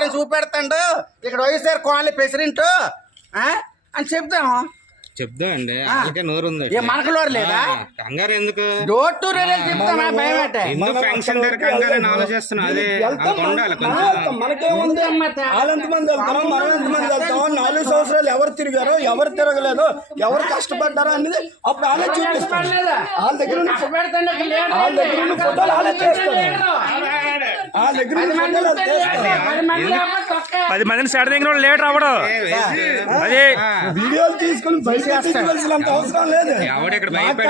గారిని చూపెడతాడు ఇక్కడ YSR colony president అని చెప్తాము. చెప్దాం అండి, అందుకే నోరు ఉంది. మనకు నోరు లేదా? కంగారు ఎందుకు? డోర్ టు డోర్ చెప్తామా? భయం అంటే ఎందుకు పెన్షన్ కంగారు ఆలోచిస్తున్నా? అదే ఉండాలి కొంచెం. మనకేముంది, వాళ్ళెంతమంది వెళ్తాం, మనం ఎంతమంది వెళ్తాం, 4 సంవత్సరాలు ఎవరు తిరిగారో ఎవరు తిరగలేదు, ఎవరు కష్టపడ్డారో అనేది అప్పుడు వాళ్ళే చూపిస్తాం. వాళ్ళ దగ్గర ఉన్న ఫోటోలు వాళ్ళే చేస్తారు. వాళ్ళ దగ్గర ఉన్న ఫోటోలు 10 మందిని సెడ దగ్గర లేట్ రావడం, అదే వీడియోలు తీసుకుని బయటవలసినంత అవసరం లేదు.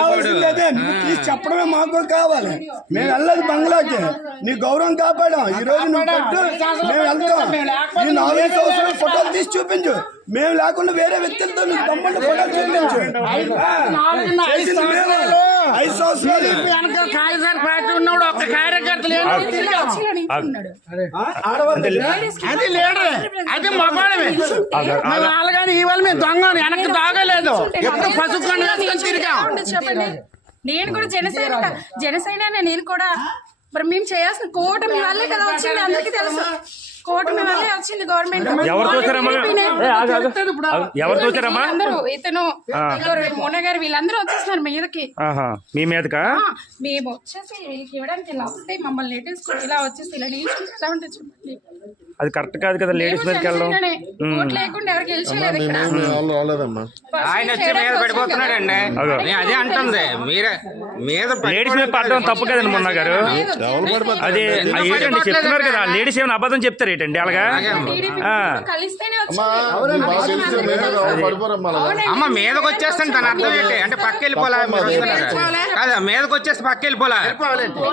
కావాల్సిందే నువ్వు తీసి చెప్పడమే మాకు కావాలి. మేము వెళ్ళదు బంగ్లాకి, నీ గౌరవం కాపాడాం. ఈ రోజు నువ్వు పెట్టు, మేము వెళ్తాం. ఈ 4 సంవత్సరాలు ఫోటోలు తీసి చూపించు. మేము లేకుండా వేరే వ్యక్తులతో నీకు తమ్ముడు ఫోటోలు చూపించు. 5 సంవత్సరాలు ఉన్నాడు ఒక్క కార్యకర్తలు అది లీడర్, అది మగవాడమే. వాళ్ళగాని ఇవాళ మేము దొంగ వెనక్కి దాగలేదు. ఎప్పుడు పసుకొని వేసుకొని తిరిగాం. చెప్పండి, నేను కూడా జనసేన నేను కూడా. మరి మేము చేయాల్సిన కూటమి వల్లే కదా వచ్చింది, అందరికీ తెలుసు. కూటమి వల్లే వచ్చింది గవర్నమెంట్. ఎవరు చూసారమ్మా? అందరూ ఇతను మోన గారు వీళ్ళందరూ వచ్చేస్తున్నారు మీదకి. మీ మీదకా? మేము వచ్చేసి వీళ్ళకి ఇవ్వడానికి ఇలా వస్తే మమ్మల్ని నెట్టేసుకుని ఇలా వచ్చేసి ఇలా నిల్చుంటే ఎలా ఉంటుంది చెప్పండి. అది కరెక్ట్ కాదు కదా, లేడీస్ మీదకి వెళ్ళడం. ఓట్లు లేకుండా ఎవరికి గెలిచలేదు ఇక్కడ. ఆయన వచ్చి మీద పడిపోతున్నాడండి, అదే అంటుంది. మీరే మీద లేడీస్ మీద పడడం తప్పు కదండి మొన్న గారు. అదే ఏంటండి చెప్తున్నారు కదా, లేడీస్ ఏమైనా అబద్ధం చెప్తారు ఏంటండి అలాగా? అమ్మ మీదకి వచ్చేస్తాను తన అర్థం ఏంటి అంటే పక్క వెళ్ళిపోలే కాదా? మీదకి వచ్చేస్తే పక్క వెళ్ళిపోలే,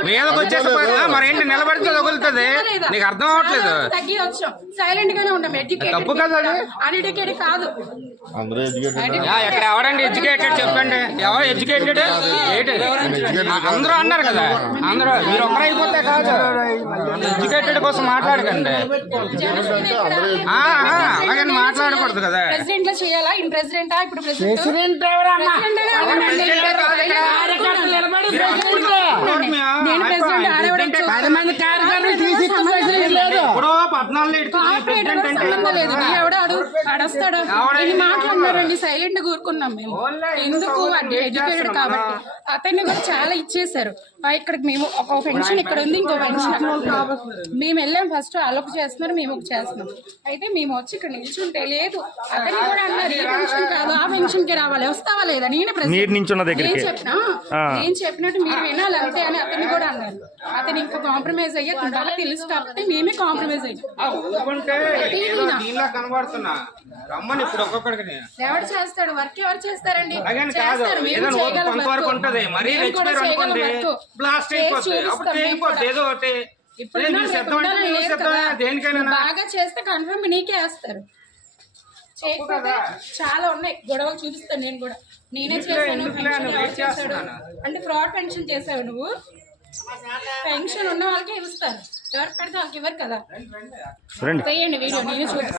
మీదకి వచ్చేస్తే మరేంటి నిలబడితే తగులుతుంది. నీకు అర్థం అవ్వట్లేదు. సైలెంట్ గానే ఉంటాం. తప్పు కదా, అన్ఎడ్యుకేటెడ్ కాదు. ఇక్కడ ఎవరండి ఎడ్యుకేటెడ్ చెప్పండి? ఎవరు ఎడ్యుకేటెడ్? అందరూ అన్నారు కదా, అందరూ మీరు ఒక్కరైపోతే కాదు. ఎడ్యుకేటెడ్ కోసం మాట్లాడకండి, అలాగని మాట్లాడకూడదు కదా. ప్రెసిడెంట్ లో చేయాలా? ఇన్ ప్రెసిడెంటా? ఇప్పుడు ప్రెసిడెంట్ అడస్తాడు. ఇన్ని మాట్లాడినారండి, సైలెంట్ కూరుకున్నాం మేము. ఎందుకు? ఎడ్యుకేటెడ్ కాబట్టి అతన్ని కూడా చాలా ఇచ్చేసారు. ఇక్కడికి మేము ఒక పెన్షన్ ఇక్కడ ఉంది, ఇంకో పెన్షన్ మేము వెళ్ళాం. ఫస్ట్ అలొక చేస్తున్నారు, మేము ఒక చేస్తున్నాం. అయితే మేము వచ్చి ఇక్కడ నిల్చుంటే లేదు, అతన్ని కూడా అన్నారు ఈ పెన్షన్ కాదు ఆ పెన్షన్ కి రావాలి, వస్తావా లేదా? నేను చెప్పినట్టు మీరు వినాలి అంతే అని అతన్ని కూడా అన్నారు. అతను ఇంకా కాంప్రమైజ్ అయ్యి బాగా తెలుసు కాబట్టి మేమే కాంప్రమైజ్ అయ్యాం. ఎవరు చేస్తాడు వర్క్? ఎవరు చేస్తారండి? చేస్తారు, మేము చేయగలం. బాగా చేస్తే కన్ఫర్మ్ నీకే వేస్తారు. చేయకపోతే చాలా ఉన్నాయి గొడవలు చూపిస్తాను. నేను కూడా నేనే చేశాను అంటే ఫ్రాడ్ పెన్షన్ చేసావు నువ్వు. పెన్షన్ ఉన్న వాళ్ళకే ఇస్తారు, ఎవరు పెడితే వాళ్ళకి ఇవ్వరు కదా. వీడియో నేను చూపిస్తాను.